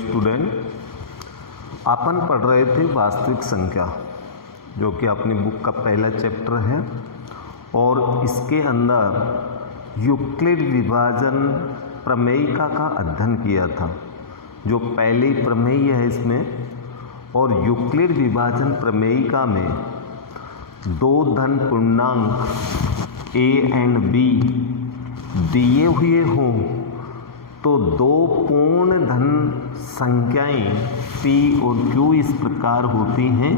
Student, अपन पढ़ रहे थे वास्तविक संख्या, जो कि अपनी बुक का पहला चैप्टर है और इसके अंदर यूक्लिड विभाजन प्रमेयिका का अध्ययन किया था, जो पहली प्रमेय है इसमें। और यूक्लिड विभाजन प्रमेयिका में दो धन पूर्णांक a एंड b दिए हुए हों तो दो पूर्ण धन संख्याएं p और q इस प्रकार होती हैं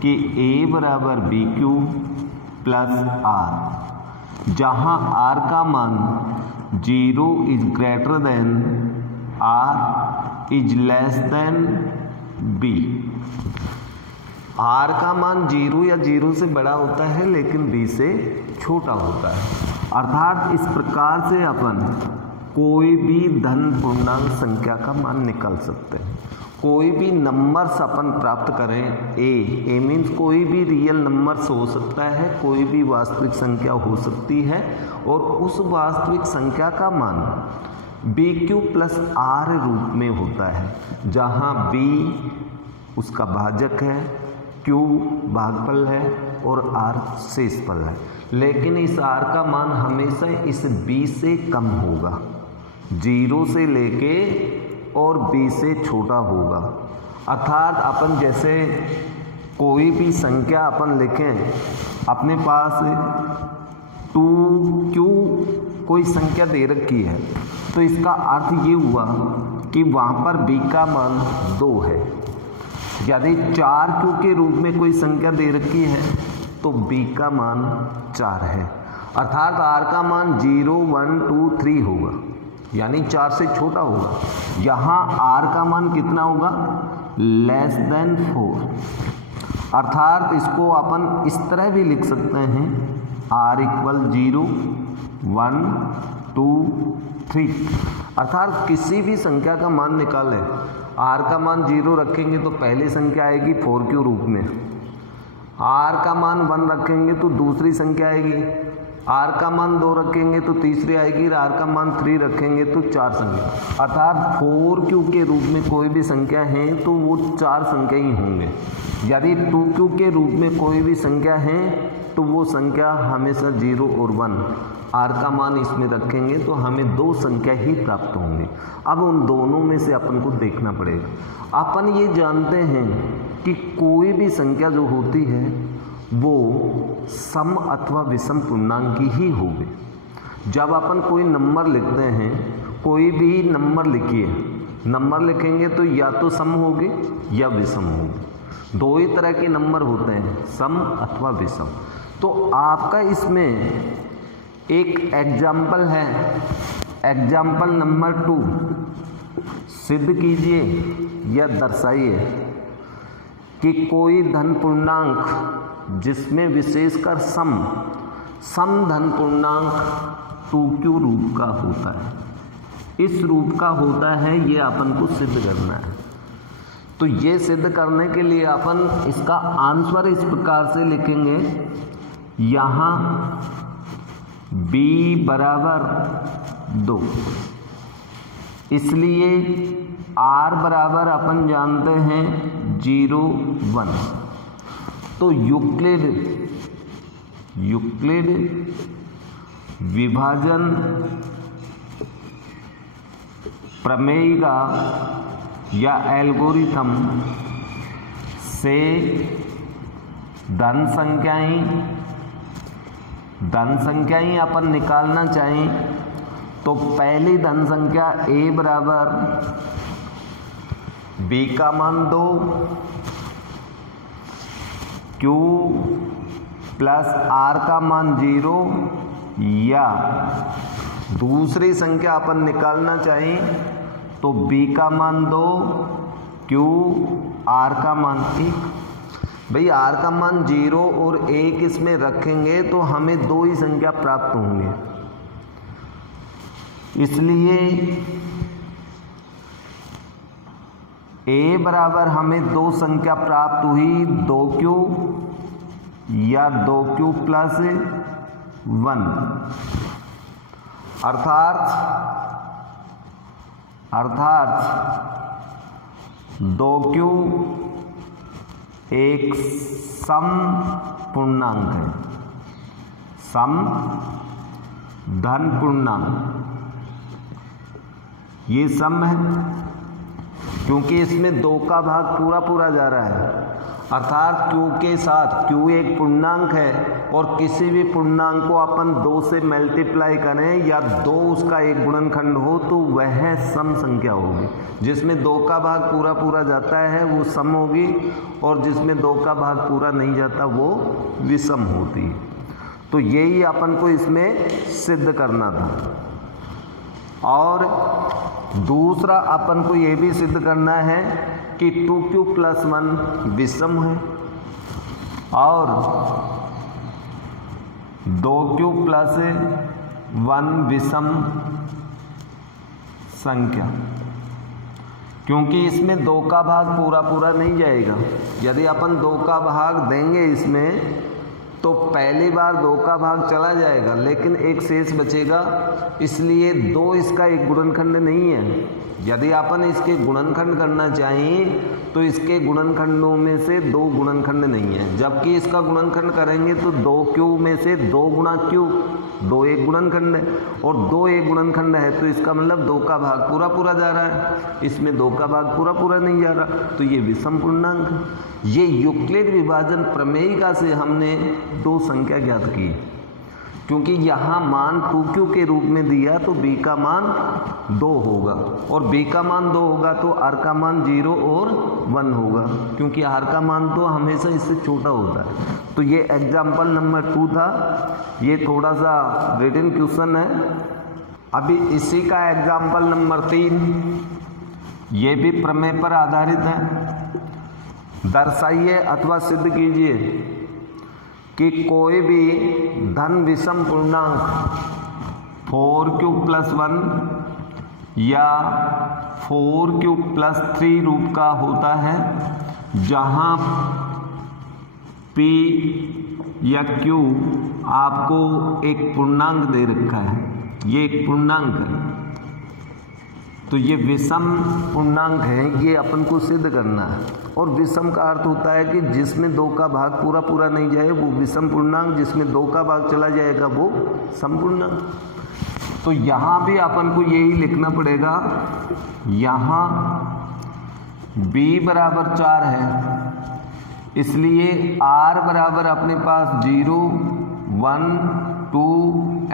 कि a बराबर बी क्यू प्लस r, जहाँ r का मान 0 is greater than r is less than b। r का मान 0 या 0 से बड़ा होता है लेकिन b से छोटा होता है। अर्थात इस प्रकार से अपन कोई भी धन पूर्णांक संख्या का मान निकाल सकते हैं। कोई भी नंबर्स अपन प्राप्त करें, ए मीन्स कोई भी रियल नंबर्स हो सकता है, कोई भी वास्तविक संख्या हो सकती है और उस वास्तविक संख्या का मान बी क्यू प्लस आर रूप में होता है, जहाँ बी उसका भाजक है, क्यू भागफल है और आर शेषफल है। लेकिन इस आर का मान हमेशा इस बी से कम होगा, 0 से लेके और b से छोटा होगा। अर्थात अपन जैसे कोई भी संख्या अपन लिखें, अपने पास 2q कोई संख्या दे रखी है, तो इसका अर्थ ये हुआ कि वहाँ पर b का मान 2 है। यदि 4q के रूप में कोई संख्या दे रखी है तो b का मान 4 है। अर्थात r का मान 0, 1, 2, 3 होगा, यानी 4 से छोटा होगा। यहाँ r का मान कितना होगा? Less than 4। अर्थात इसको अपन इस तरह भी लिख सकते हैं, r इक्वल 0, 1, 2, 3। अर्थात किसी भी संख्या का मान निकालें, r का मान 0 रखेंगे तो पहली संख्या आएगी 4 के रूप में, r का मान 1 रखेंगे तो दूसरी संख्या आएगी, r का मान 2 रखेंगे तो तीसरी आएगी, r का मान 3 रखेंगे तो 4 संख्या। अर्थात 4q के रूप में कोई भी संख्या है तो वो 4 संख्या ही होंगे। यदि 2q के रूप में कोई भी संख्या है तो वो संख्या हमेशा 0 और 1, r का मान इसमें रखेंगे तो हमें 2 संख्या ही प्राप्त होंगे। अब उन दोनों में से अपन को देखना पड़ेगा। अपन ये जानते हैं कि कोई भी संख्या जो होती है वो सम अथवा विषम पूर्णांक की ही होगी। जब अपन कोई नंबर लिखते हैं, कोई भी नंबर लिखिए, नंबर लिखेंगे तो या तो सम होगी या विषम होगी। 2 ही तरह के नंबर होते हैं, सम अथवा विषम। तो आपका इसमें एक एग्जाम्पल है, एग्जाम्पल नंबर 2 सिद्ध कीजिए या दर्शाइए कि कोई धन पूर्णांक जिसमें विशेषकर सम धन पूर्णांक 2q रूप का होता है, इस रूप का होता है, ये अपन को सिद्ध करना है। तो ये सिद्ध करने के लिए अपन इसका आंसर इस प्रकार से लिखेंगे, यहाँ b बराबर 2, इसलिए r बराबर अपन जानते हैं 0, 1। तो यूक्लिड विभाजन प्रमेयिका या एल्गोरिथम से धन संख्याएं अपन निकालना चाहें तो पहली धन संख्या a बराबर b का मान 2, q प्लस r का मान 0, या दूसरी संख्या अपन निकालना चाहें तो b का मान 2, q r का मान 1। भाई r का मान 0 और 1 इसमें रखेंगे तो हमें 2 ही संख्या प्राप्त होंगे, इसलिए a बराबर हमें 2 संख्या प्राप्त हुई, 2q या 2q प्लस 1। अर्थात 2q एक सम पूर्णांक है, सम धन पूर्णांक, ये सम है क्योंकि इसमें 2 का भाग पूरा पूरा जा रहा है, अर्थात q के साथ, q एक पूर्णांक है और किसी भी पूर्णांक को अपन 2 से मल्टीप्लाई करें या 2 उसका एक गुणनखंड हो तो वह सम संख्या होगी। जिसमें 2 का भाग पूरा पूरा जाता है वो सम होगी और जिसमें 2 का भाग पूरा नहीं जाता वो विषम होती है। तो यही अपन को इसमें सिद्ध करना था। और दूसरा अपन को ये भी सिद्ध करना है कि 2q + 1 विषम है और 2q + 1 विषम संख्या, क्योंकि इसमें 2 का भाग पूरा पूरा नहीं जाएगा। यदि अपन 2 का भाग देंगे इसमें तो पहली बार 2 का भाग चला जाएगा लेकिन एक शेष बचेगा, इसलिए 2 इसका एक गुणनखंड नहीं है। यदि अपन इसके गुणनखंड करना चाहें तो इसके गुणनखंडों में से 2 गुणनखंड नहीं है, जबकि इसका गुणनखंड करेंगे तो 2q में से 2 गुणा q, 2 एक गुणनखंड है और 2 एक गुणनखंड है तो इसका मतलब 2 का भाग पूरा पूरा जा रहा है, इसमें 2 का भाग पूरा पूरा नहीं जा रहा, तो ये विषम पूर्णांक है। ये यूक्लिड विभाजन प्रमेयिका से हमने 2 संख्या ज्ञात की, क्योंकि यहाँ मान 2q के रूप में दिया तो b का मान 2 होगा और b का मान 2 होगा तो r का मान 0 और 1 होगा, क्योंकि r का मान तो हमेशा इससे छोटा होता है। तो ये एग्जाम्पल नंबर 2 था, ये थोड़ा सा रिटन क्वेश्चन है। अभी इसी का एग्जाम्पल नंबर 3, ये भी प्रमेय पर आधारित है। दर्शाइए अथवा सिद्ध कीजिए कि कोई भी धन विषम पूर्णांक 4q + 1 या 4q + 3 रूप का होता है, जहाँ p या q आपको एक पूर्णांक दे रखा है, ये एक पूर्णांक है, तो ये विषम पूर्णांक है, ये अपन को सिद्ध करना है। और विषम का अर्थ होता है कि जिसमें 2 का भाग पूरा पूरा नहीं जाए वो विषम पूर्णांक, जिसमें 2 का भाग चला जाएगा वो समपूर्णांक। तो यहाँ भी अपन को यही लिखना पड़ेगा, यहाँ b = 4 है, इसलिए r बराबर अपने पास 0, 1, 2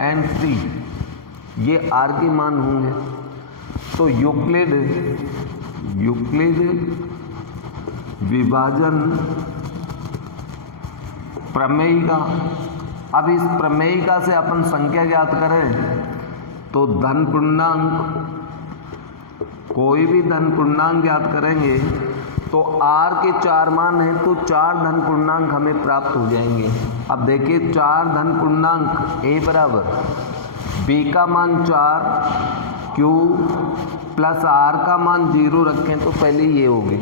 and 3, ये r के मान होंगे। तो यूक्लिड विभाजन प्रमेयिका, अब इस प्रमेयिका से अपन संख्या ज्ञात करें तो धन पूर्णांक, कोई भी धन पूर्णांक ज्ञात करेंगे तो r के 4 मान हैं तो 4 धन पूर्णांक हमें प्राप्त हो जाएंगे। अब देखिए 4 धन पूर्णांक a बराबर b का मान 4, q + r का मान 0 रखें तो पहले ये होगी,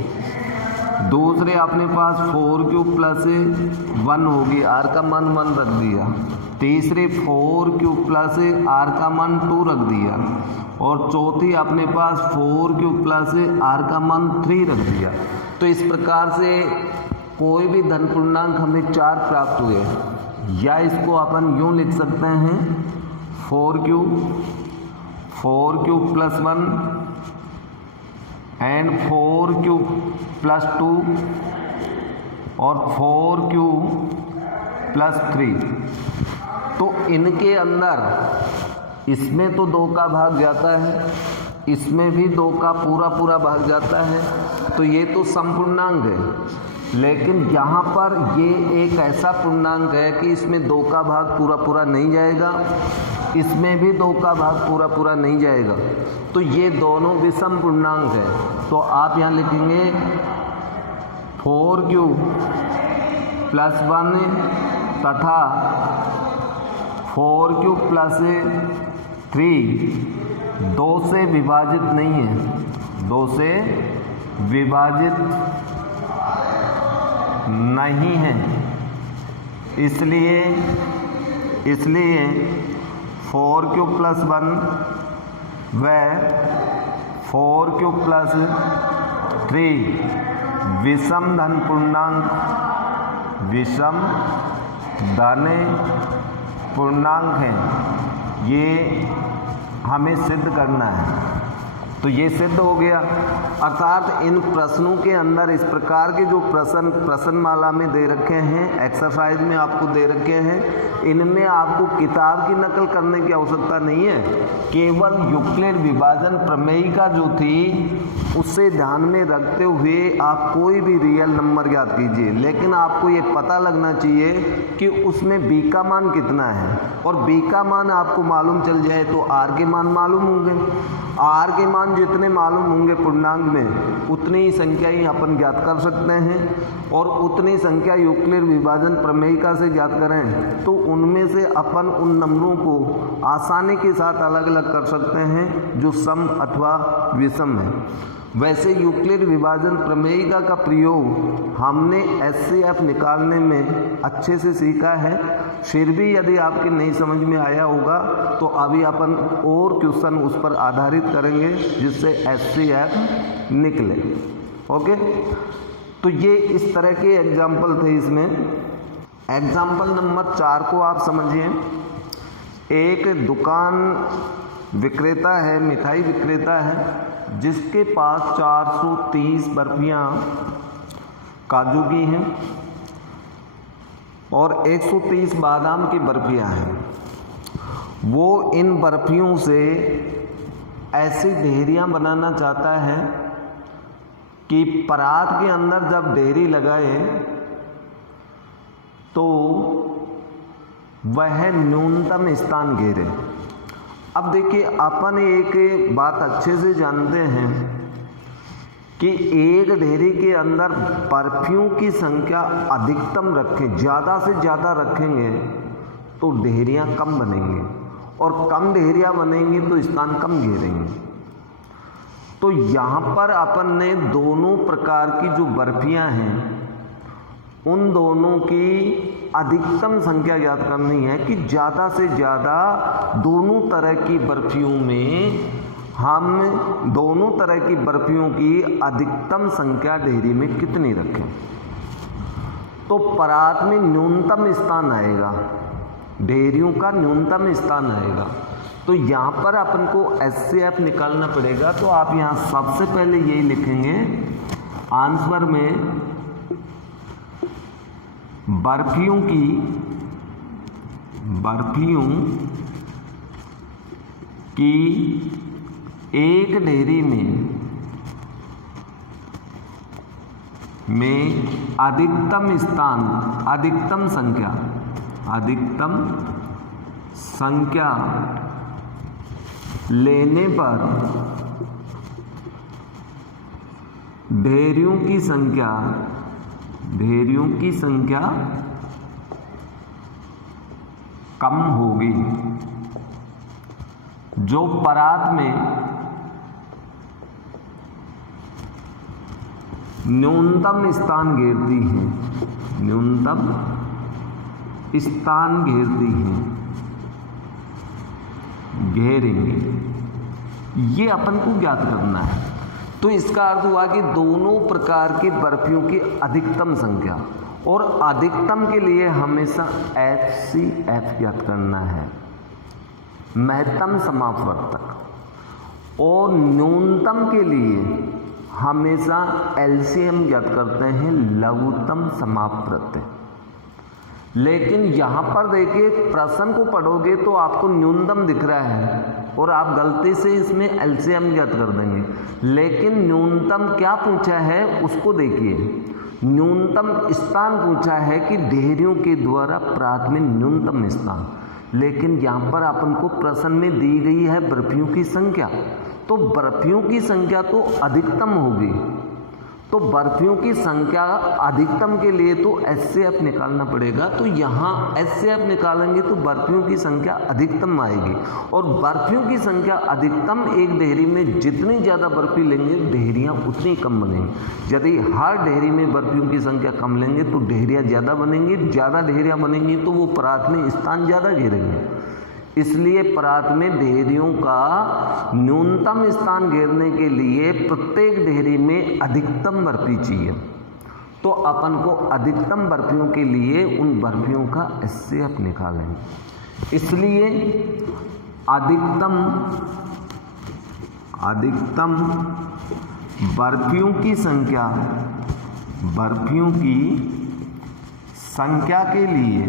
दूसरे अपने पास 4q + 1 होगी, r का मान 1 रख दिया, तीसरे 4q + r का मान 2 रख दिया और चौथी अपने पास 4q + r का मान 3 रख दिया। तो इस प्रकार से कोई भी धन पूर्णांक हमें 4 प्राप्त हुए, या इसको अपन यूँ लिख सकते हैं 4q + 1 एंड 4q + 2 और 4q + 3। तो इनके अंदर इसमें तो 2 का भाग जाता है, इसमें भी 2 का पूरा भाग जाता है, तो ये तो समपूर्णांक है। लेकिन यहाँ पर ये एक ऐसा पूर्णांक है कि इसमें 2 का भाग पूरा नहीं जाएगा, इसमें भी 2 का भाग पूरा नहीं जाएगा, तो ये दोनों विषम पूर्णांक है। तो आप यहाँ लिखेंगे 4q + 1 तथा 4q + 3 2 से विभाजित नहीं है, 2 से विभाजित नहीं है, इसलिए 4q + 1 व 4q + 3 विषम धन पूर्णांक, विषम धन पूर्णांक है, ये हमें सिद्ध करना है। तो ये सिद्ध हो गया। अर्थात इन प्रश्नों के अंदर इस प्रकार के जो प्रश्नमाला में दे रखे हैं, एक्सरसाइज में आपको दे रखे हैं, इनमें आपको किताब की नकल करने की आवश्यकता नहीं है। केवल यूक्लिड विभाजन प्रमेयिका जो थी उससे ध्यान में रखते हुए आप कोई भी रियल नंबर ज्ञात कीजिए, लेकिन आपको ये पता लगना चाहिए कि उसमें b का मान कितना है, और b का मान आपको मालूम चल जाए तो r के मान मालूम होंगे। r के मान जितने मालूम होंगे पूर्णांक में, उतनी ही संख्या ही अपन ज्ञात कर सकते हैं, और उतनी संख्या यूक्लिड विभाजन प्रमेयिका से ज्ञात करें तो उनमें से अपन उन नंबरों को आसानी के साथ अलग अलग कर सकते हैं जो सम अथवा विषम है। वैसे यूक्लिड विभाजन प्रमेयिका का प्रयोग हमने HCF निकालने में अच्छे से सीखा है। फिर भी यदि आपके नहीं समझ में आया होगा तो अभी अपन और क्वेश्चन उस पर आधारित करेंगे जिससे HCF निकले। ओके, तो ये इस तरह के एग्जाम्पल थे। इसमें एग्जाम्पल नंबर 4 को आप समझिए। एक दुकान विक्रेता है, मिठाई विक्रेता है, जिसके पास 430 बर्फियाँ काजू की हैं और 130 बादाम की बर्फियाँ हैं। वो इन बर्फियों से ऐसी ढेरियाँ बनाना चाहता है कि परात के अंदर जब ढेरी लगाए तो वह न्यूनतम स्थान घेरे। अब देखिए, अपन एक बात अच्छे से जानते हैं कि एक ढेरी के अंदर बर्फियों की संख्या अधिकतम रखें, ज़्यादा से ज़्यादा रखेंगे तो ढेरियाँ कम बनेंगी, और कम ढेरियाँ बनेंगी तो स्थान कम घेरेंगे। तो यहाँ पर अपन ने दोनों प्रकार की जो बर्फियाँ हैं उन दोनों की अधिकतम संख्या ज्ञात करनी है कि ज़्यादा से ज़्यादा दोनों तरह की बर्फियों में हम दोनों तरह की बर्फियों की अधिकतम संख्या ढेरी में कितनी रखें। तो परात में न्यूनतम स्थान आएगा, ढेरियों का न्यूनतम स्थान आएगा। तो यहाँ पर अपन को HCF निकालना पड़ेगा। तो आप यहाँ सबसे पहले यही लिखेंगे आंसर में, बर्फियों की एक ढेरी में अधिकतम स्थान, अधिकतम संख्या लेने पर ढेरियों की संख्या कम होगी। जो परात में न्यूनतम स्थान घेरती हैं, घेरेंगे। ये अपन को ज्ञात करना है। तो इसका अर्थ हुआ कि दोनों प्रकार की बर्फियों की अधिकतम संख्या, और अधिकतम के लिए हमेशा HCF ज्ञात करना है, महत्तम समापवर्तक, और न्यूनतम के लिए हमेशा LCM ज्ञात करते हैं, लघुत्तम समापवर्तक। लेकिन यहाँ पर देखिए, प्रश्न को पढ़ोगे तो आपको न्यूनतम दिख रहा है और आप गलती से इसमें LCM ज्ञात कर देंगे। लेकिन न्यूनतम क्या पूछा है उसको देखिए, न्यूनतम स्थान पूछा है कि ढेरियों के द्वारा परात में न्यूनतम स्थान। लेकिन यहाँ पर अपन को प्रश्न में दी गई है बर्फियों की संख्या, तो बर्फियों की संख्या तो अधिकतम होगी। तो बर्फियों की संख्या अधिकतम के लिए तो HCF निकालना पड़ेगा। तो यहाँ HCF निकालेंगे तो बर्फियों की संख्या अधिकतम आएगी, और बर्फियों की संख्या अधिकतम एक ढेरी में जितनी ज़्यादा बर्फी लेंगे ढेरियाँ उतनी कम बनेंगी। यदि हर ढेरी में बर्फियों की संख्या कम लेंगे तो ढेरियाँ ज़्यादा बनेंगी, ज़्यादा ढेरियाँ बनेंगी तो वो परात में स्थान ज़्यादा घेरेंगे। इसलिए परात में ढेरियों का न्यूनतम स्थान घेरने के लिए प्रत्येक ढेरी में अधिकतम बर्फी चाहिए। तो अपन को अधिकतम बर्फियों के लिए उन बर्फियों का एचसीएफ निकालेंगे। इसलिए अधिकतम बर्फियों की संख्या के लिए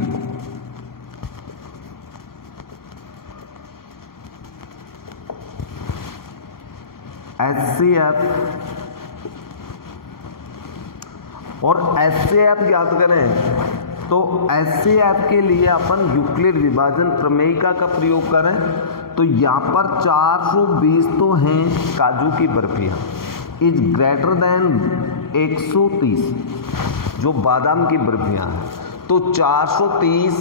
एचसीएफ और एचसीएफ ज्ञात करें तो एचसीएफ के लिए अपन यूक्लिड विभाजन प्रमेयिका का प्रयोग करें तो यहाँ पर 420 तो हैं काजू की बर्फियाँ इज ग्रेटर देन 130 जो बादाम की बर्फियाँ हैं, तो 430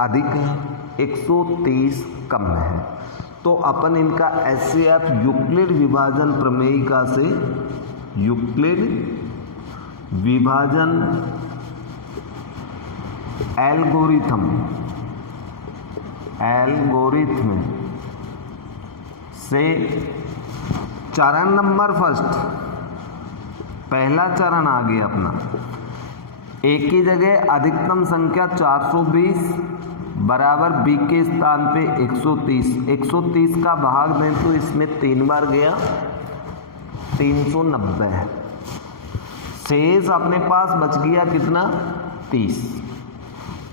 अधिक है, 130 कम है। तो अपन इनका एचसीएफ यूक्लिड विभाजन प्रमेयिका से यूक्लिड विभाजन एल्गोरिथम से चरण नंबर फर्स्ट, पहला चरण आ गया अपना, एक ही जगह अधिकतम संख्या 420 बराबर बी के स्थान पे 130 का भाग दें तो इसमें 3 बार गया 390 है। शेष अपने पास बच गया कितना 30।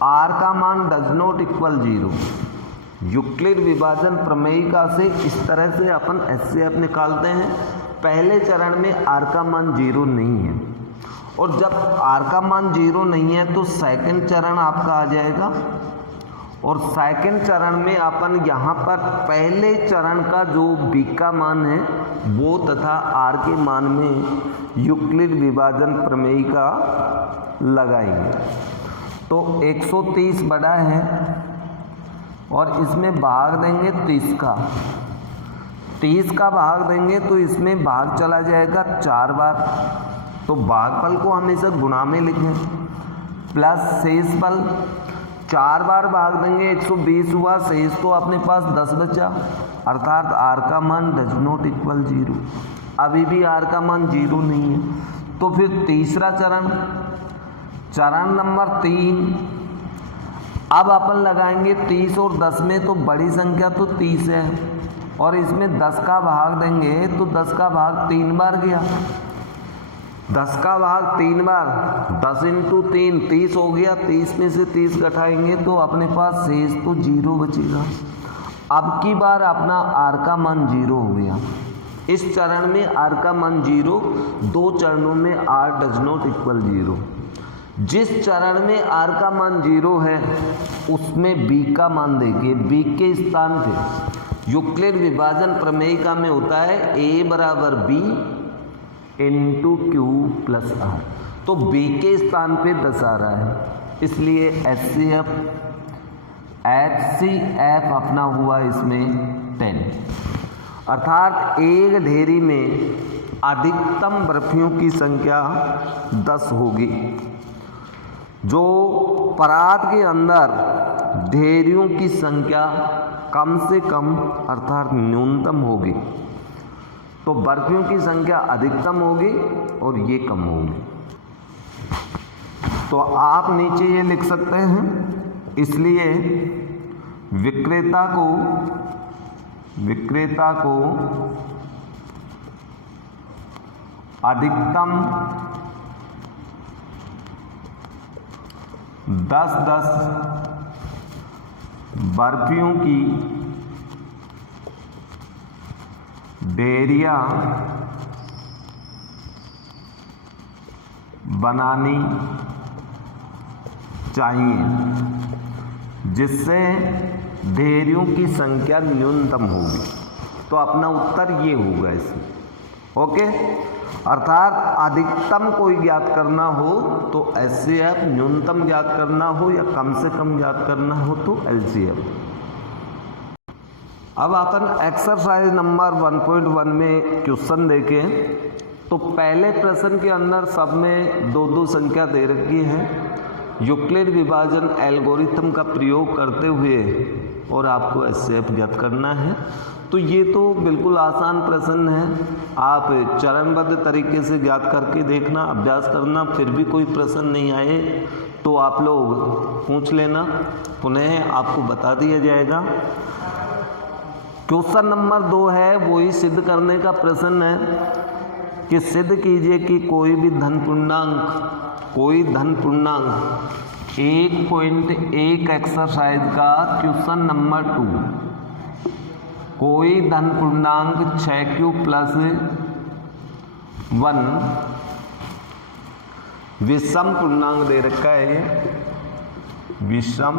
आर का मान डज नॉट इक्वल 0। यूक्लिड विभाजन प्रमेयिका से इस तरह से अपन एचसीएफ निकालते हैं। पहले चरण में आर का मान 0 नहीं है और जब आर का मान 0 नहीं है तो सेकंड चरण आपका आ जाएगा और सेकंड चरण में अपन यहाँ पर पहले चरण का जो बी का मान है वो तथा आर के मान में यूक्लिड विभाजन प्रमेयिका लगाएंगे। तो 130 बड़ा है और इसमें भाग देंगे 30 का भाग देंगे तो इसमें भाग चला जाएगा 4 बार। तो भागफल को हमेशा गुणा में लिखें प्लस शेषफल 4 बार भाग देंगे 120 हुआ, शेष तो अपने पास 10 बचा, अर्थात आर का मान डज नॉट इक्वल 0। अभी भी आर का मान 0 नहीं है। तो फिर तीसरा चरण नंबर 3, अब अपन लगाएंगे 30 और 10 में, तो बड़ी संख्या तो 30 है और इसमें 10 का भाग देंगे तो 10 का भाग 3 बार गया, 10 का भाग 3 बार 10 इंटू 3 30 हो गया। 30 में से 30 घटाएंगे तो अपने पास शेष तो 0 बचेगा। अब की बार अपना आर का मान 0 हो गया। इस चरण में आर का मान 0, 2 चरणों में आर डज नॉट इक्वल 0। जिस चरण में आर का मान 0 है उसमें बी का मान देखिए, बी के स्थान पे यूक्लिड विभाजन प्रमेयिका में होता है ए बराबर B into Q plus R. तो बी के स्थान पे 10 आ रहा है, इसलिए एचसीएफ अपना हुआ इसमें 10। अर्थात एक ढेरी में अधिकतम बर्फियों की संख्या 10 होगी। जो परात के अंदर ढेरियों की संख्या कम से कम अर्थात न्यूनतम होगी, तो बर्फियों की संख्या अधिकतम होगी और ये कम होगी। तो आप नीचे ये लिख सकते हैं, इसलिए विक्रेता को अधिकतम 10 बर्फियों की ढेरियाँ बनानी चाहिए जिससे ढेरियों की संख्या न्यूनतम होगी। तो अपना उत्तर ये होगा इसमें। ओके, अर्थात अधिकतम कोई ज्ञात करना हो तो एचसीएफ, न्यूनतम ज्ञात करना हो या कम से कम ज्ञात करना हो तो एलसीएफ। अब अपन एक्सरसाइज नंबर 1.1 में क्वेश्चन देखें तो पहले प्रश्न के अंदर सब में 2-2 संख्या दे रखी है यूक्लिड विभाजन एल्गोरिथम का प्रयोग करते हुए और आपको एचसीएफ ज्ञात करना है। तो ये तो बिल्कुल आसान प्रश्न है, आप चरणबद्ध तरीके से ज्ञात करके देखना, अभ्यास करना, फिर भी कोई प्रश्न नहीं आए तो आप लोग पूछ लेना, पुनः आपको बता दिया जाएगा। क्वेश्चन नंबर 2 है, वही सिद्ध करने का प्रश्न है कि सिद्ध कीजिए कि कोई धन पूर्णांक 1.1 एक्सरसाइज का क्वेश्चन नंबर 2, कोई धन पूर्णांक 6q + 1 विषम पूर्णांक दे रखा है, ये विषम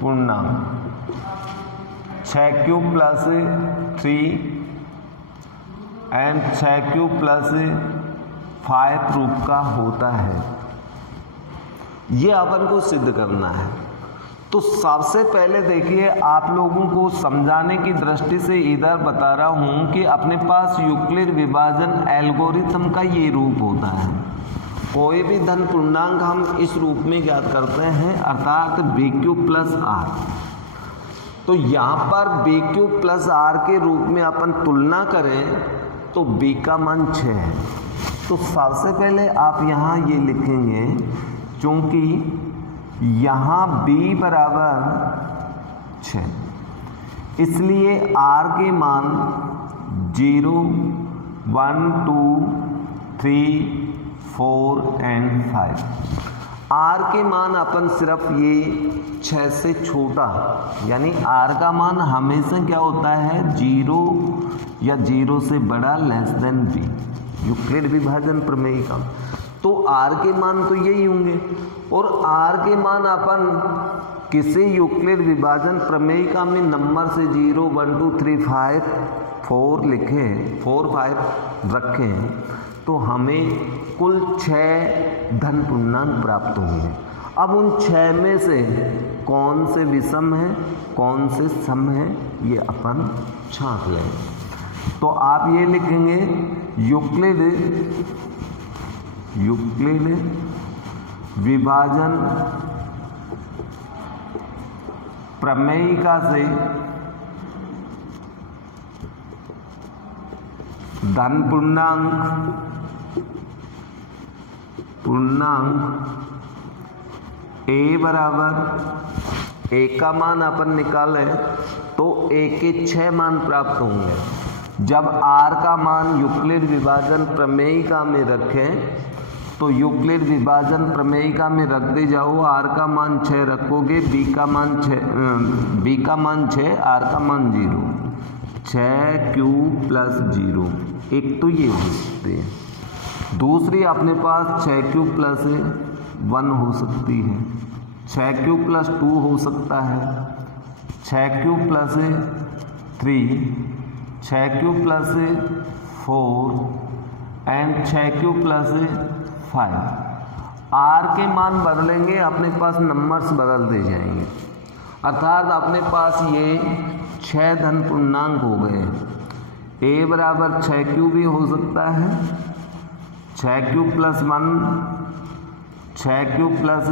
पूर्णांक 6q + 3 एंड 6q + 5 रूप का होता है, ये अपन को सिद्ध करना है। तो सबसे पहले देखिए, आप लोगों को समझाने की दृष्टि से इधर बता रहा हूं कि अपने पास यूक्लिड विभाजन एल्गोरिथम का ये रूप होता है। कोई भी धन पूर्णांक हम इस रूप में ज्ञात करते हैं, अर्थात BQ + R। तो यहाँ पर BQ + R के रूप में अपन तुलना करें तो B का मान 6 है। तो सबसे पहले आप यहाँ ये लिखेंगे, क्योंकि यहाँ B बराबर 6, इसलिए R के मान 0, 1, 2, 3, 4 एंड 5। R के मान अपन सिर्फ ये 6 से छोटा, यानी R का मान हमेशा क्या होता है, 0 या 0 से बड़ा b, यूक्लिड विभाजन प्रमेय का। तो R के मान तो यही होंगे, और R के मान अपन किसी यूक्लिड विभाजन प्रमेय का में नंबर से 0, 1, 2, 3, 5, 4 लिखें, 4, 5 रखें, तो हमें कुल 6 धन पूर्णांक प्राप्त होंगे। अब उन 6 में से कौन से विषम है, कौन से सम है, ये अपन छांट लें। तो आप ये लिखेंगे, यूक्लिड विभाजन प्रमेयिका से धन पूर्णांक A बराबर A का मान अपन निकालें तो A के 6 मान प्राप्त होंगे। जब R का मान यूक्लिड विभाजन प्रमेयिका में रखें तो यूक्लिड विभाजन प्रमेयिका में रख दे जाओ, R का मान 6 रखोगे, B का मान 6, R का मान 0, 6q + 0, एक तो ये हो सकते हैं। दूसरी अपने पास 6q + 1 हो सकती है, 6q + 2 हो सकता है, 6q + 3, 6q + 4 and 6q + 5। R के मान बदलेंगे, अपने पास नंबर्स बदल दे जाएंगे, अर्थात अपने पास ये 6 धन पूर्णांक हो गए। A बराबर 6q भी हो सकता है, 6q + 1, 6q +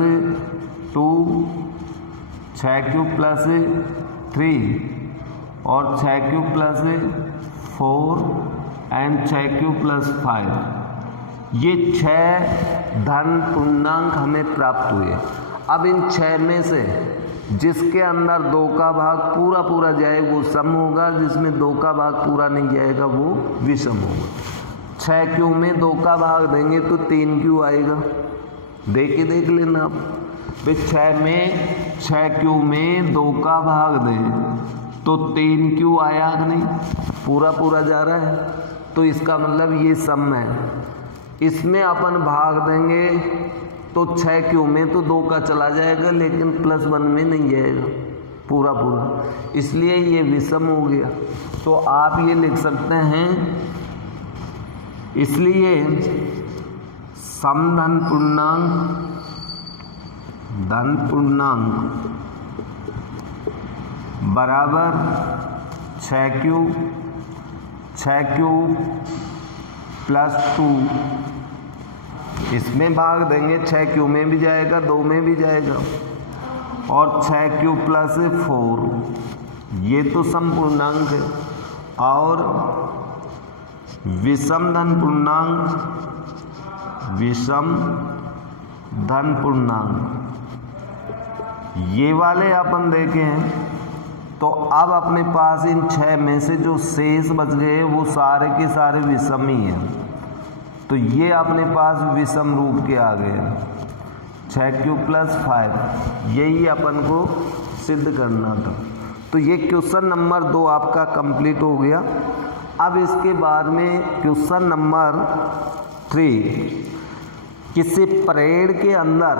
2, 6q + 3 और 6q + 4 एंड 6q + 5। ये 6 धन पूर्णांक हमें प्राप्त हुए। अब इन 6 में से जिसके अंदर 2 का भाग पूरा जाए वो सम होगा, जिसमें 2 का भाग पूरा नहीं जाएगा वो विषम होगा। 6q में 2 का भाग देंगे तो 3q आएगा, देख लेना आप। फिर 6q में 2 का भाग दें तो 3q आया नहीं, पूरा जा रहा है, तो इसका मतलब ये सम है। इसमें अपन भाग देंगे तो 6q में तो 2 का चला जाएगा, लेकिन +1 में नहीं जाएगा पूरा, इसलिए ये विषम हो गया। तो आप ये लिख सकते हैं, इसलिए समधन पूर्णांक बराबर 6q + 2 इसमें भाग देंगे 6 क्यू में भी जाएगा, 2 में भी जाएगा, और 6 क्यू प्लस 4 ये तो सम पूर्णांक है, और विषम धन पूर्णांक, विषम धन पूर्णांक ये वाले अपन देखे हैं। तो अब अपने पास इन 6 में से जो शेष बच गए वो सारे के सारे विषम ही हैं, तो ये अपने पास विषम रूप के आ गए। 6 क्यू प्लस 5 यही अपन को सिद्ध करना था। तो ये क्वेश्चन नंबर 2 आपका कंप्लीट हो गया। अब इसके बाद में क्वेश्चन नंबर 3, किसी परेड के अंदर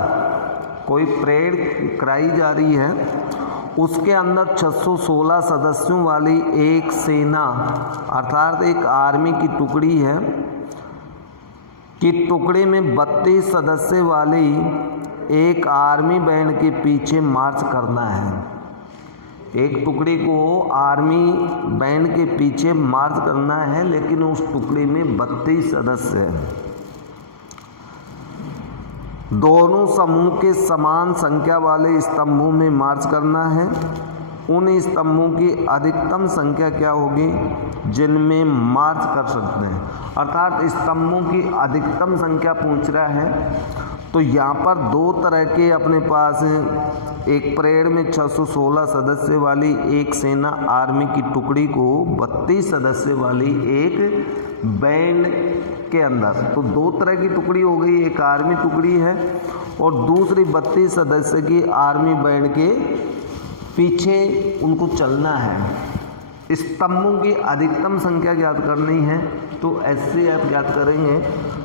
कोई परेड कराई जा रही है, उसके अंदर 616 सदस्यों वाली एक सेना अर्थात एक आर्मी की टुकड़ी है कि टुकड़े में 32 सदस्य वाली एक आर्मी बैंड के पीछे मार्च करना है। एक टुकड़ी को आर्मी बैंड के पीछे मार्च करना है, लेकिन उस टुकड़ी में 32 सदस्य हैं। दोनों समूह के समान संख्या वाले स्तंभों में मार्च करना है। उन स्तंभों की अधिकतम संख्या क्या होगी जिनमें मार्च कर सकते हैं, अर्थात स्तंभों की अधिकतम संख्या पूछ रहा है। तो यहाँ पर 2 तरह के अपने पास हैं। एक परेड में 616 सदस्य वाली एक सेना आर्मी की टुकड़ी को 32 सदस्य वाली एक बैंड के अंदर, तो 2 तरह की टुकड़ी हो गई, एक आर्मी टुकड़ी है और दूसरी 32 सदस्य की आर्मी बैंड के पीछे उनको चलना है। स्तंभों की अधिकतम संख्या ज्ञात करनी है, तो ऐसे आप ज्ञात करेंगे।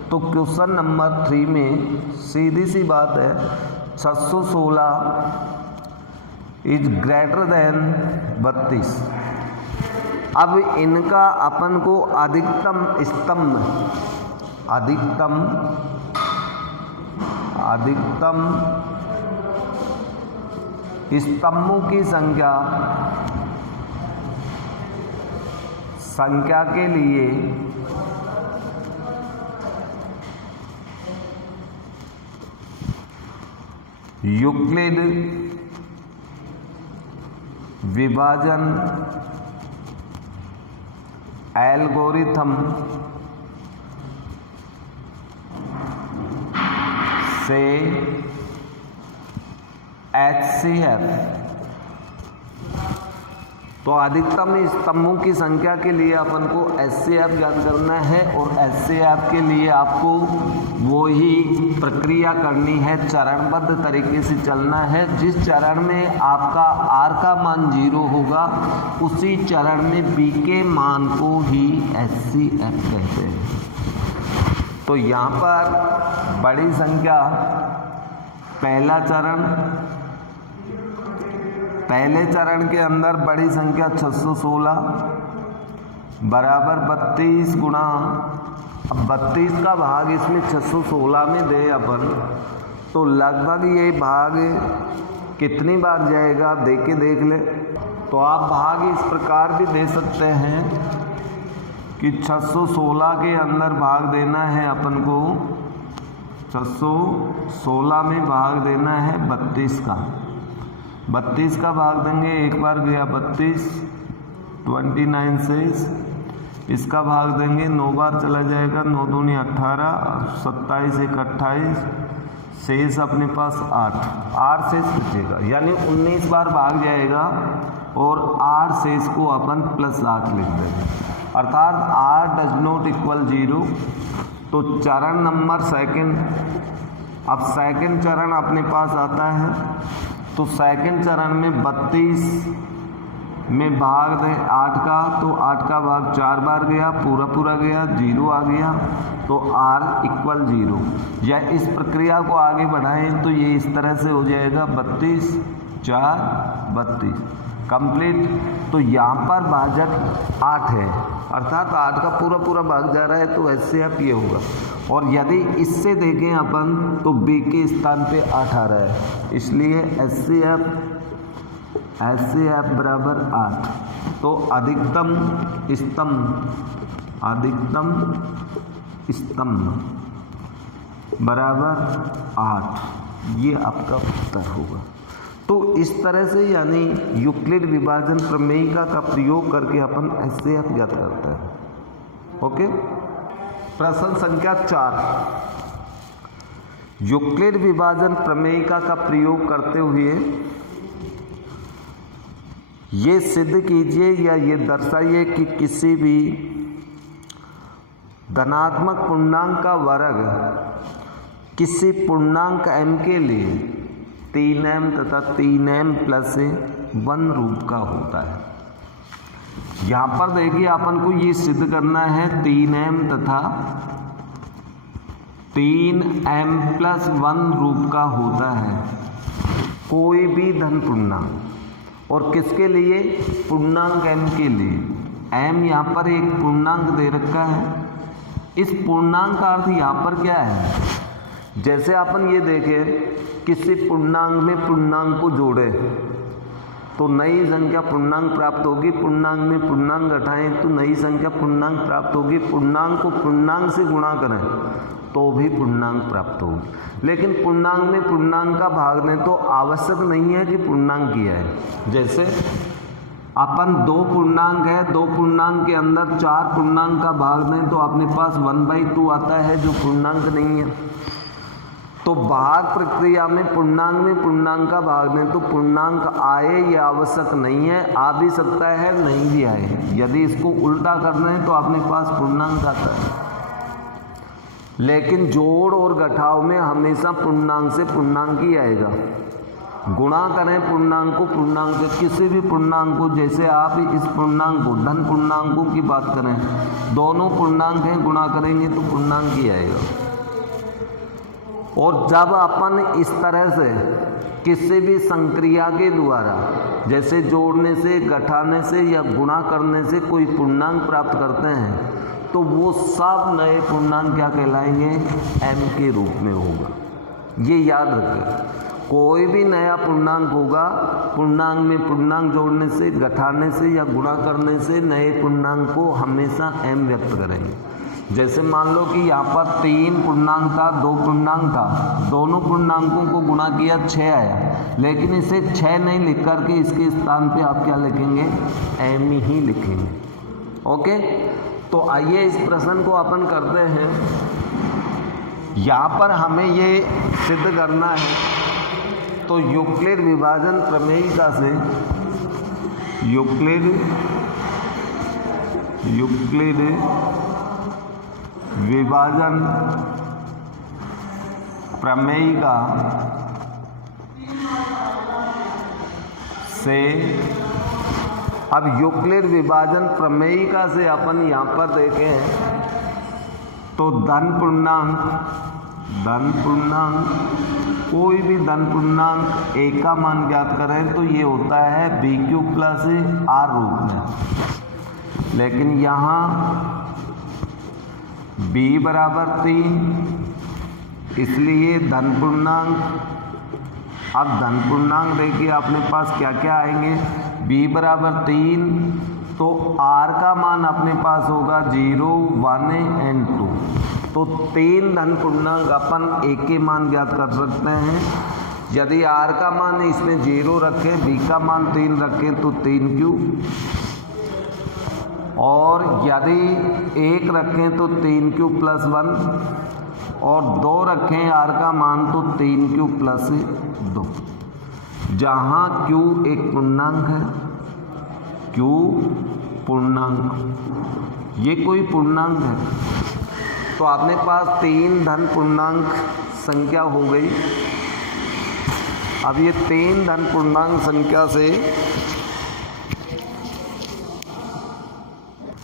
तो क्वेश्चन नंबर 3 में सीधी सी बात है, 616 इज ग्रेटर देन 32। अब इनका अपन को अधिकतम स्तंभों की संख्या के लिए यूक्लिड विभाजन एल्गोरिथम से HCF, तो अधिकतम स्तंभों की संख्या के लिए अपन को HCF ज्ञात करना है और HCF के लिए आपको वही प्रक्रिया करनी है, चरणबद्ध तरीके से चलना है। जिस चरण में आपका R का मान 0 होगा उसी चरण में B के मान को ही HCF कहते हैं। तो यहाँ पर बड़ी संख्या पहले चरण के अंदर बड़ी संख्या 616 बराबर 32 गुणा, अब 32 का भाग इसमें 616 में दे अपन, तो लगभग ये भाग कितनी बार जाएगा देख ले। तो आप भाग इस प्रकार भी दे सकते हैं कि 616 के अंदर भाग देना है अपन को, 616 में भाग देना है 32 का, 32 का भाग देंगे, एक बार गया 32, 29 शेष, इसका भाग देंगे 9 बार चला जाएगा, 9 दूनी 18, 27 एक 28, शेष अपने पास 8 शेष बचेगा, यानी 19 बार भाग जाएगा और 8 शेष को अपन +8 लिख देंगे, अर्थात R डज नॉट इक्वल 0। तो चरण नंबर सेकंड, अब सेकंड चरण अपने पास आता है, तो सेकंड चरण में 32 में भाग दें 8 का, तो 8 का भाग 4 बार गया, पूरा गया, 0 आ गया, तो R इक्वल 0। या इस प्रक्रिया को आगे बढ़ाएं तो ये इस तरह से हो जाएगा 32 4 32 कंप्लीट। तो यहाँ पर भाजक 8 है, अर्थात 8 का पूरा भाग जा रहा है, तो HCF ये होगा। और यदि इससे देखें अपन तो B के स्थान पे 8 आ रहा है, इसलिए HCF बराबर 8। तो अधिकतम स्तंभ बराबर 8, ये आपका उत्तर होगा। तो इस तरह से यानी यूक्लिड विभाजन प्रमेयिका का प्रयोग करके अपन ऐसे आप ज्ञात करते हैं। ओके, प्रश्न संख्या 4, यूक्लिड विभाजन प्रमेयिका का प्रयोग करते हुए ये सिद्ध कीजिए या ये दर्शाइए कि किसी भी धनात्मक पूर्णांक का वर्ग किसी पूर्णांक m के लिए 3m तथा 3m + 1 रूप का होता है। यहाँ पर देखिए अपन को ये सिद्ध करना है 3m तथा 3m + 1 रूप का होता है कोई भी धन पूर्णांक, और किसके लिए? पूर्णांक m के लिए। m यहाँ पर एक पूर्णांक दे रखा है। इस पूर्णांक का अर्थ यहाँ पर क्या है? जैसे अपन ये देखें किसी पूर्णांक में पूर्णांक को जोड़े तो नई संख्या पूर्णांक प्राप्त होगी, पूर्णांक में पूर्णांक घटाएं तो नई संख्या पूर्णांक प्राप्त होगी, पूर्णांक को पूर्णांक से गुणा करें तो भी पूर्णांक प्राप्त होगी। लेकिन पूर्णांक में पूर्णांक का भाग दें तो आवश्यक नहीं है कि पूर्णांक किया है। जैसे अपन 2 पूर्णांक है, 2 पूर्णांक के अंदर 4 पूर्णांक का भाग दें तो अपने पास 1/2 आता है जो पूर्णांक नहीं है। तो भाग प्रक्रिया में पूर्णांक का भाग दें तो पूर्णांक आए, ये आवश्यक नहीं है। आ भी सकता है, नहीं भी आए। यदि इसको उल्टा कर दें तो अपने पास पूर्णांक आता है। लेकिन जोड़ और घटाव में हमेशा पूर्णांक से पूर्णांक ही आएगा। गुणा करें पूर्णांक को पूर्णांक से, किसी भी पूर्णांक को, जैसे आप इस पूर्णांक को धन पूर्णांकों की बात करें, दोनों पूर्णांक हैं, गुणा करेंगे तो पूर्णांक ही आएगा। और जब अपन इस तरह से किसी भी संक्रिया के द्वारा जैसे जोड़ने से, घटाने से या गुणा करने से कोई पूर्णांक प्राप्त करते हैं तो वो सब नए पूर्णांक क्या कहलाएंगे? m के रूप में होगा। ये याद रखें, कोई भी नया पूर्णांक होगा, पूर्णांक में पूर्णांक जोड़ने से, घटाने से या गुणा करने से नए पूर्णांक को हमेशा m व्यक्त करेंगे। जैसे मान लो कि यहाँ पर 3 पूर्णांक था, 2 पूर्णांक था, दोनों पूर्णांकों को गुणा किया 6 आया, लेकिन इसे 6 नहीं लिख करके इसके स्थान पे आप क्या लिखेंगे? m ही लिखेंगे। ओके, तो आइए इस प्रश्न को अपन करते हैं। यहाँ पर हमें ये सिद्ध करना है तो यूक्लिड विभाजन प्रमेयिका से यूक्लिड विभाजन प्रमेयिका से, अब यूक्लिड विभाजन प्रमेयिका से अपन यहाँ पर देखें तो धन पूर्णांक कोई भी धन पूर्णांक a का मान ज्ञात करें तो ये होता है BQ + R रूप में। लेकिन यहाँ b बराबर 3, इसलिए धन पूर्णांक। अब धन पूर्णांक देखिए अपने पास क्या क्या आएंगे? b बराबर 3 तो r का मान अपने पास होगा 0, 1 and 2। तो 3 धन पूर्णांक अपन a के मान ज्ञात कर सकते हैं। यदि r का मान इसमें 0 रखें, b का मान 3 रखें तो 3q, और यदि 1 रखें तो 3q + 1, और 2 रखें r का मान तो 3q + 2। जहाँ q एक पूर्णांक है, q पूर्णांक, ये कोई पूर्णांक है तो अपने पास 3 धन पूर्णांक संख्या हो गई। अब ये 3 धन पूर्णांक संख्या से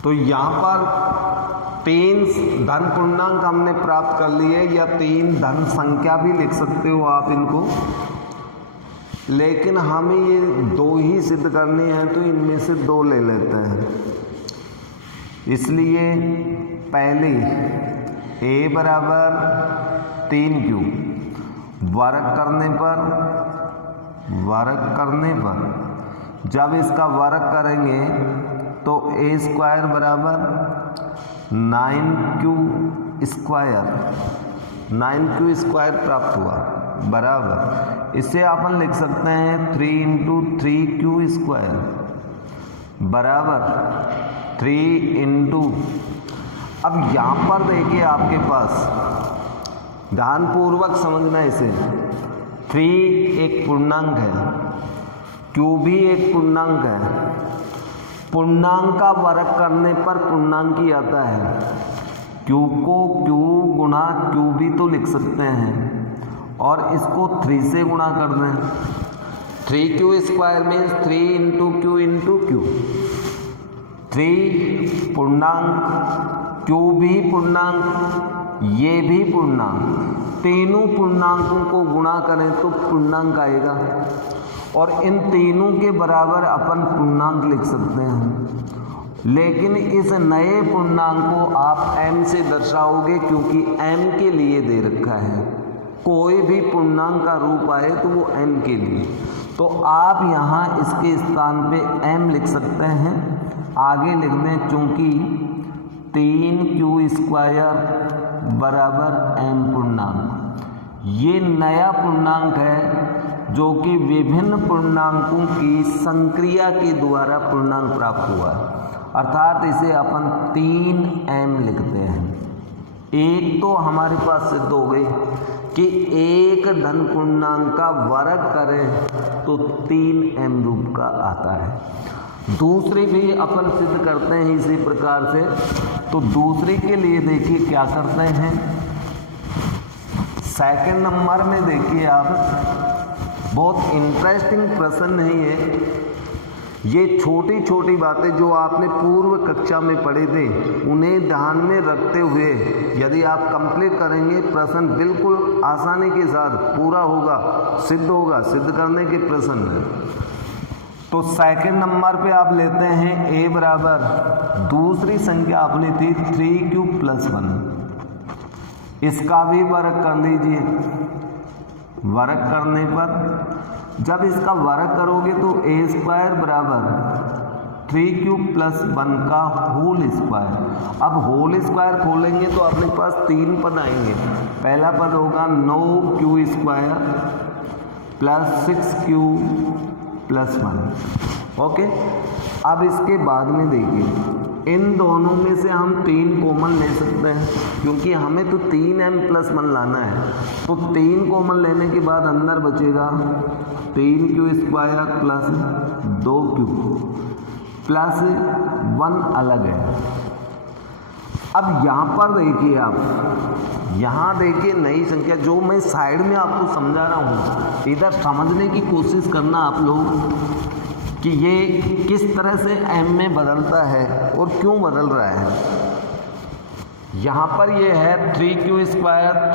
तो यहाँ पर 3 धन पूर्णांक हमने प्राप्त कर लिए, या 3 धन संख्या भी लिख सकते हो आप इनको, लेकिन हमें ये 2 ही सिद्ध करनी है तो इनमें से 2 ले लेते हैं। इसलिए पहले a बराबर 3q, वर्ग करने पर जब इसका वर्ग करेंगे तो a² बराबर 9q², 9q² प्राप्त हुआ बराबर, इससे अपन लिख सकते हैं 3 × 3q² बराबर 3 अब यहाँ पर देखिए आपके पास ध्यानपूर्वक समझना इसे, 3 एक पूर्णांक है, q भी एक पूर्णांक है, पूर्णांक का वर्ग करने पर पूर्णांक ही आता है, q को q गुणा q भी तो लिख सकते हैं और इसको 3 से गुणा कर दें, 3q² मीन्स 3 × q 3 पूर्णांक, q भी पूर्णांक, ये भी पूर्णांक, तीनों पूर्णांकों को गुणा करें तो पूर्णांक आएगा और इन तीनों के बराबर अपन पूर्णांक लिख सकते हैं। लेकिन इस नए पूर्णांक को आप m से दर्शाओगे क्योंकि m के लिए दे रखा है, कोई भी पूर्णांक का रूप आए तो वो m के लिए, तो आप यहाँ इसके स्थान पे m लिख सकते हैं, आगे लिख दें चूँकि 3q² बराबर m पूर्णांक, ये नया पूर्णांक है जो कि विभिन्न पूर्णांकों की संक्रिया के द्वारा पूर्णांक प्राप्त हुआ है, अर्थात इसे अपन 3m लिखते हैं। एक तो हमारे पास सिद्ध हो गई कि एक धन पूर्णांक का वर्ग करें तो 3m रूप का आता है। दूसरी भी अपन सिद्ध करते हैं इसी प्रकार से, तो दूसरे के लिए देखिए क्या करते हैं, सेकंड नंबर में देखिए आप, बहुत इंटरेस्टिंग प्रश्न है ये छोटी छोटी बातें जो आपने पूर्व कक्षा में पढ़े थे उन्हें ध्यान में रखते हुए यदि आप कंप्लीट करेंगे प्रश्न बिल्कुल आसानी के साथ पूरा होगा, सिद्ध करने के प्रश्न है। तो सेकंड नंबर पे आप लेते हैं a बराबर, दूसरी संख्या आपने थी 3q+1, इसका भी वर्ग कर लीजिए, वर्ग करने पर जब इसका वर्ग करोगे तो a² बराबर 3q+1 का होल स्क्वायर। अब होल स्क्वायर खोलेंगे तो अपने पास 3 पद आएंगे, पहला पद होगा 9q² + 6q+1, ओके। अब इसके बाद में देखिए इन दोनों में से हम 3 कॉमन ले सकते हैं क्योंकि हमें तो 3m+1 लाना है, तो 3 कॉमन लेने के बाद अंदर बचेगा 3q² + 2q + 1 अलग है। अब यहाँ पर देखिए आप, यहाँ देखिए नई संख्या जो मैं साइड में आपको समझा रहा हूँ, इधर समझने की कोशिश करना आप लोग कि ये किस तरह से m में बदलता है और क्यों बदल रहा है। यहाँ पर ये है 3q²,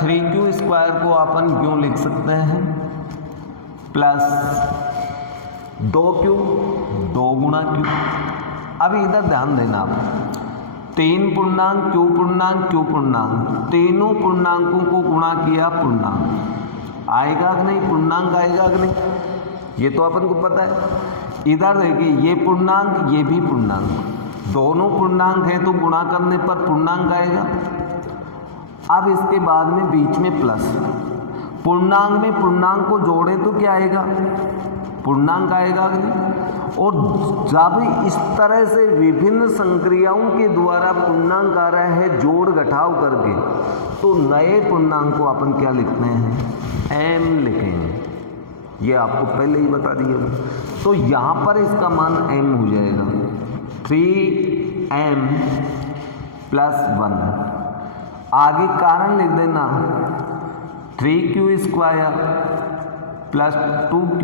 3q² को अपन क्यों लिख सकते हैं प्लस 2q, 2 गुणा q। अब इधर ध्यान देना आप, 3 पूर्णांक, q पूर्णांक, q पूर्णांक, तीनों पूर्णांकों को गुणा किया पूर्णांक आएगा कि नहीं, पूर्णांक आएगा कि नहीं, ये तो अपन को पता है। इधर देखिए ये पूर्णांक, ये भी पूर्णांक, दोनों पूर्णांक हैं तो गुणा करने पर पूर्णांक आएगा। अब इसके बाद में बीच में प्लस, पूर्णांक में पूर्णांक को जोड़े तो क्या आएगा, पूर्णांक आएगा। और जब इस तरह से विभिन्न संक्रियाओं के द्वारा पूर्णांक आ रहा है जोड़ घटाव करके, तो नए पूर्णांक को अपन क्या लिखते हैं, m लिखेंगे, ये आपको पहले ही बता दिया। तो यहाँ पर इसका मान m हो जाएगा, 3m + 1। आगे कारण लिख देना, 3q² + 2q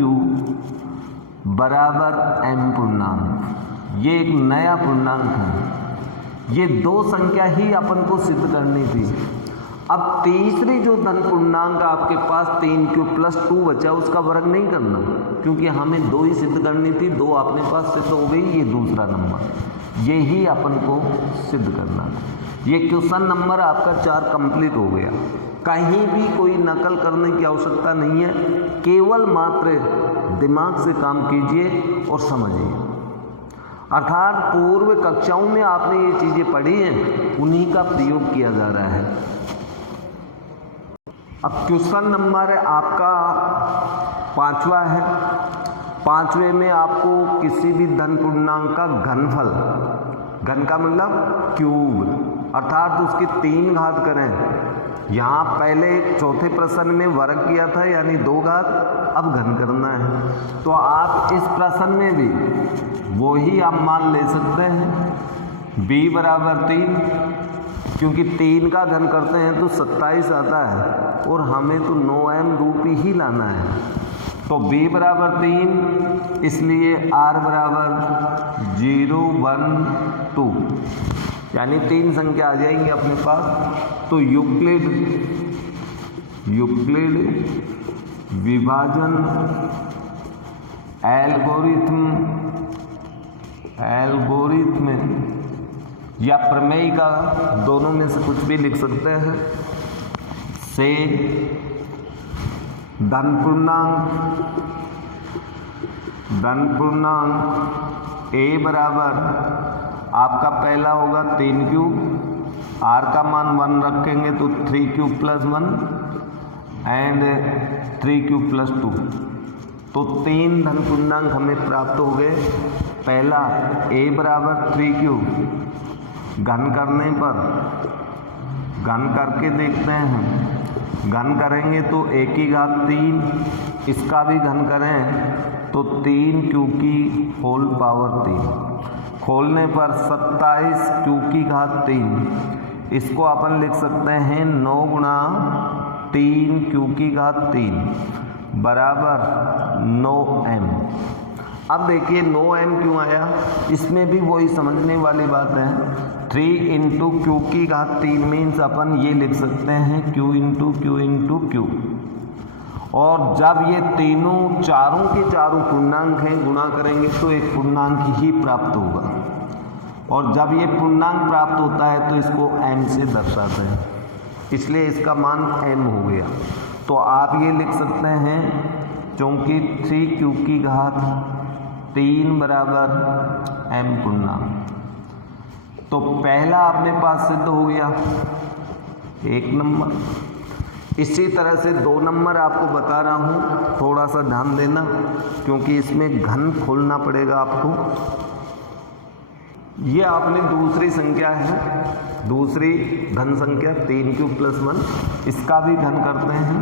बराबर m पूर्णांक, ये एक नया पूर्णांक है। ये 2 संख्या ही अपन को सिद्ध करनी थी। अब तीसरी जो धन पूर्णांक आपके पास 3q + 2 बचा, उसका वर्ग नहीं करना क्योंकि हमें 2 ही सिद्ध करनी थी, 2 अपने पास सिद्ध हो गई, ये दूसरा नंबर, ये ही अपन को सिद्ध करना। ये क्वेश्चन नंबर आपका 4 कंप्लीट हो गया। कहीं भी कोई नकल करने की आवश्यकता नहीं है, केवल मात्र दिमाग से काम कीजिए और समझिए। अर्थात पूर्व कक्षाओं में आपने ये चीज़ें पढ़ी हैं, उन्हीं का प्रयोग किया जा रहा है। अब क्वेश्चन नंबर आपका 5वां है। 5वें में आपको किसी भी धन पूर्णांक का घनफल, घन का मतलब क्यूब, अर्थात उसकी 3 घात करें। यहाँ पहले चौथे प्रश्न में वर्ग किया था यानी 2 घात, अब घन करना है। तो आप इस प्रश्न में भी वही आप मान ले सकते हैं b बराबर 3, क्योंकि 3 का घन करते हैं तो 27 आता है और हमें तो 9m रूपी ही लाना है। तो b बराबर 3, इसलिए r बराबर 0, 1, 2, यानी 3 संख्या आ जाएंगी अपने पास। तो यूक्लिड विभाजन एल्गोरिथम या प्रमेय का, दोनों में से कुछ भी लिख सकते हैं, से धन पूर्णांक a बराबर आपका पहला होगा 3 क्यूब, r का मान 1 रखेंगे तो 3 cube plus 1 and 3 cube plus 2। तो 3 धन पूर्णांक हमें प्राप्त हो गए। पहला a बराबर 3 क्यूब, घन करने पर, घन करके देखते हैं, घन करेंगे तो a की घात 3, इसका भी घन करें तो 3 क्यू की होल पावर 3, खोलने पर 27 क्यू की घात 3, इसको अपन लिख सकते हैं 9 गुणा 3 क्यू की घात 3 बराबर 9m। अब देखिए 9m क्यों आया, इसमें भी वही समझने वाली बात है। 3 इंटू क्यू की घात 3 मीन्स अपन ये लिख सकते हैं q into Q into Q. और जब ये तीनों चारों के चारों पूर्णांक हैं, गुणा करेंगे तो एक पूर्णांक ही प्राप्त होगा। और जब ये पूर्णांक प्राप्त होता है तो इसको m से दर्शाते हैं, इसलिए इसका मान m हो गया। तो आप ये लिख सकते हैं क्योंकि 3 क्यू की घात 3 बराबर m पूर्णांक। तो पहला अपने पास सिद्ध हो गया 1 नंबर। इसी तरह से 2 नंबर आपको बता रहा हूँ, थोड़ा सा ध्यान देना क्योंकि इसमें घन खोलना पड़ेगा आपको। ये आपने दूसरी संख्या है, दूसरी धन संख्या 3 क्यूब प्लस 1, इसका भी घन करते हैं।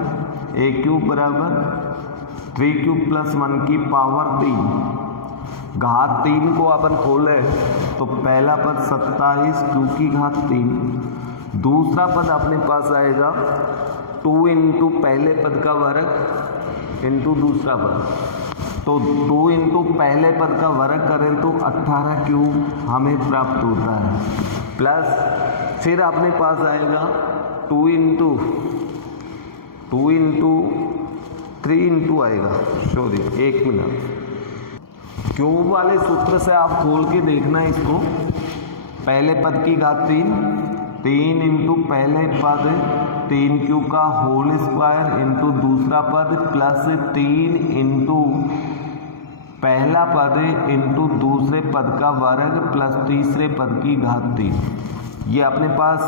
a क्यूब बराबर 3 क्यूब प्लस 1 की पावर 3, घात 3 को अपन खोले तो पहला पद 27 क्यू की घात 3, दूसरा पद अपने पास आएगा 2 इंटू पहले पद का वर्ग इंटू दूसरा पद। तो 2 इंटू पहले पद का वर्ग करें तो 18 क्यूब हमें प्राप्त होता है, प्लस फिर अपने पास आएगा 2 इंटू 3 इंटू आएगा, सॉरी 1 मिनट, क्यूब वाले सूत्र से आप खोल के देखना इसको। पहले पद की घात 3 इंटू पहले पद 3 क्यूब का होल स्क्वायर इंटू दूसरा पद प्लस 3 इंटू पहला पद इंटू दूसरे पद का वर्ग प्लस तीसरे पद की घात 3। ये अपने पास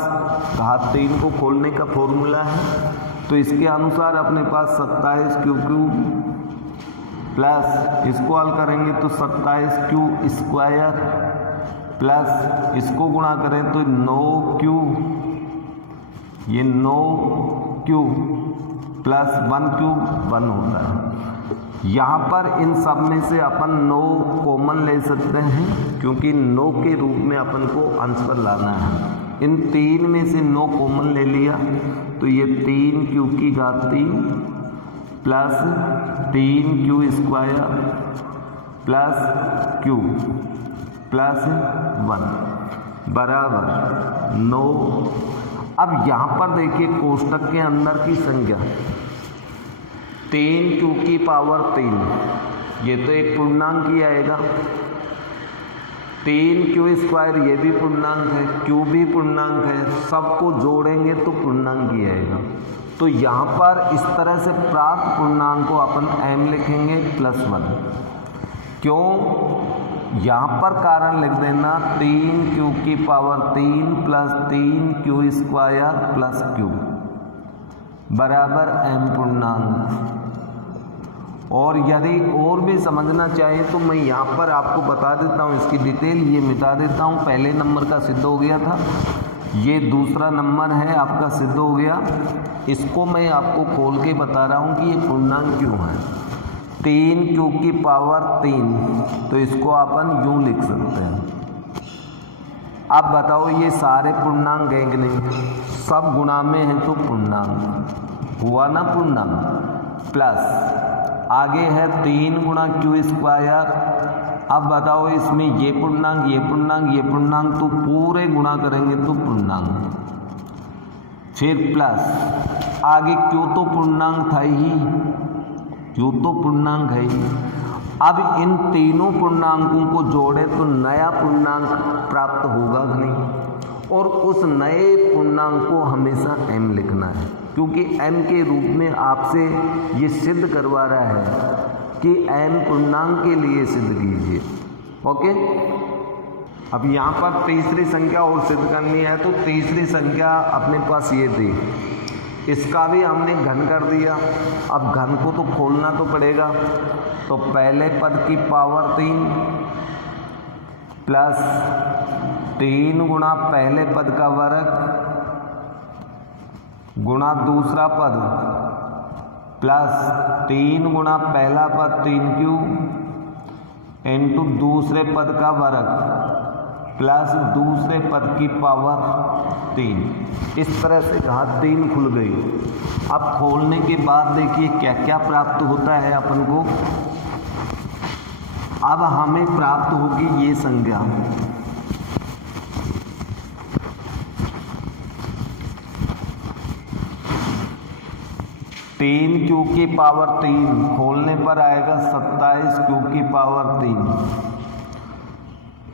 घात 3 को खोलने का फॉर्मूला है। तो इसके अनुसार अपने पास 27 क्यूब प्लस इसको हल करेंगे तो 27 क्यू स्क्वायर प्लस इसको गुणा करें तो 9 क्यू, ये 9 क्यू प्लस 1 क्यूब 1 होता है। यहाँ पर इन सब में से अपन 9 कॉमन ले सकते हैं क्योंकि 9 के रूप में अपन को आंसर लाना है। इन 3 में से 9 कॉमन ले लिया तो ये 3 क्यू की घात 3 plus 3 Q square plus Q plus 1 बराबर 9। अब यहाँ पर देखिए कोष्टक के अंदर की संख्या 3 क्यू की पावर 3, ये तो एक पूर्णांक ही आएगा। 3 क्यू स्क्वायर ये भी पूर्णांक है, क्यू भी पूर्णांक है, सबको जोड़ेंगे तो पूर्णांक ही आएगा। तो यहाँ पर इस तरह से प्राप्त पूर्णांक को अपन m लिखेंगे प्लस 1। क्यों, यहाँ पर कारण लिख देना 3 क्यू की power 3 plus 3 Q square plus Q बराबर m पूर्णांक। और यदि और भी समझना चाहे तो मैं यहाँ पर आपको बता देता हूँ, इसकी डिटेल ये मिटा देता हूँ। पहले नंबर का सिद्ध हो गया था, ये दूसरा नंबर है आपका सिद्ध हो गया। इसको मैं आपको खोल के बता रहा हूँ कि ये पूर्णांक क्यों है। 3 क्यू की पावर 3, तो इसको अपन यूँ लिख सकते हैं। अब बताओ ये सारे पूर्णांक हैं कि नहीं, सब गुणा में है तो पूर्णांक हुआ ना पूर्णांक। प्लस आगे है 3 गुणा क्यू स्क्वायर। अब बताओ इसमें ये पूर्णांक ये पूर्णांक ये पूर्णांक, तो पूरे गुणा करेंगे तो पूर्णांक। फिर प्लस आगे क्यू तो पूर्णांक था ही, क्यू तो पूर्णांक है ही। अब इन तीनों पूर्णांकों को जोड़े तो नया पूर्णांक प्राप्त होगा कि नहीं, और उस नए पूर्णांक को हमेशा m लिखना है, क्योंकि m के रूप में आपसे ये सिद्ध करवा रहा है कि m पूर्णांक के लिए सिद्ध कीजिए। ओके, अब यहाँ पर तीसरी संख्या और सिद्ध करनी है, तो तीसरी संख्या अपने पास ये थी, इसका भी हमने घन कर दिया। अब घन को तो खोलना तो पड़ेगा, तो पहले पद की पावर 3 प्लस 3 गुणा पहले पद का वर्ग गुणा दूसरा पद प्लस 3 गुणा पहला पद 3q इंटू दूसरे पद का वर्ग प्लस दूसरे पद की पावर 3। इस तरह से घात 3 खुल गई। अब खोलने के बाद देखिए क्या क्या प्राप्त होता है अपन को। अब हमें प्राप्त होगी ये संख्या, तीन क्यू की पावर 3 खोलने पर आएगा 27 क्यू की पावर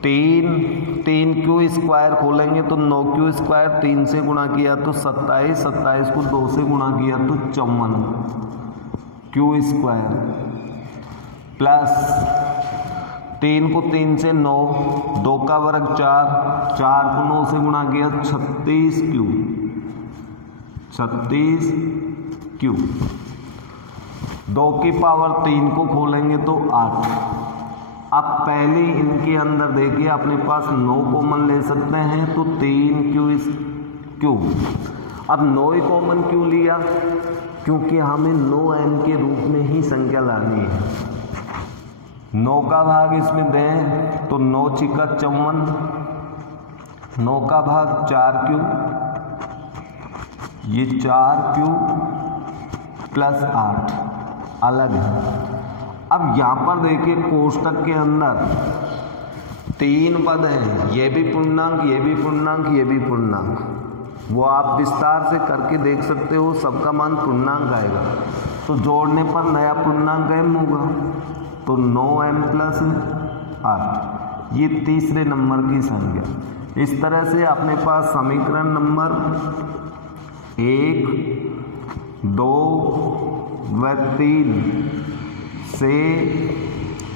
3 क्यू स्क्वायर खोलेंगे तो 9 क्यू स्क्वायर, 3 से गुणा किया तो 27, 27 को 2 से गुणा किया तो 54 क्यू स्क्वायर प्लस 3 को 3 से 9, 2 का वर्ग 4, 4 को 9 से गुणा किया 36 क्यू 2 की पावर 3 को खोलेंगे तो 8। अब पहले इनके अंदर देखिए अपने पास 9 कॉमन ले सकते हैं तो 3 क्यू। अब 9 कॉमन क्यों लिया, क्योंकि हमें 9m के रूप में ही संख्या लानी है। 9 का भाग इसमें दें तो 9 छिका 54, 9 का भाग 4 क्यू, ये 4 क्यू प्लस 8 अलग है। अब यहाँ पर देखिए कोष्टक के अंदर 3 पद हैं, ये भी पूर्णांक ये भी पूर्णांक ये भी पूर्णांक, वो आप विस्तार से करके देख सकते हो, सबका मान पूर्णांक आएगा। तो जोड़ने पर नया पूर्णांक m होगा, तो 9m प्लस 8, ये तीसरे नंबर की संख्या। इस तरह से अपने पास समीकरण नंबर 1, 2 व 3 से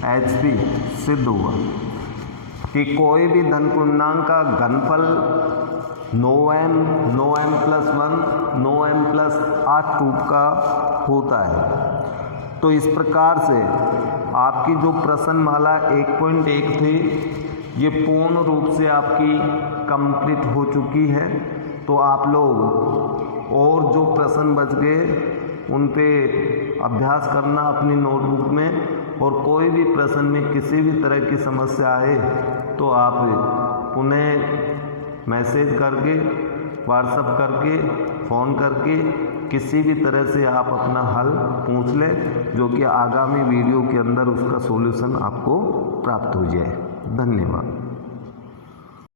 HP सिद्ध हुआ कि कोई भी धन पूर्णांक का घनफल 9m प्लस 1 9m प्लस 8 रूप का होता है। तो इस प्रकार से आपकी जो प्रश्नमाला 1.1 थी ये पूर्ण रूप से आपकी कंप्लीट हो चुकी है। तो आप लोग और जो प्रश्न बच गए उन पे अभ्यास करना अपनी नोटबुक में, और कोई भी प्रश्न में किसी भी तरह की समस्या आए तो आप पुनः मैसेज करके, व्हाट्सएप करके, फ़ोन करके किसी भी तरह से आप अपना हल पूछ लें, जो कि आगामी वीडियो के अंदर उसका सॉल्यूशन आपको प्राप्त हो जाए। धन्यवाद।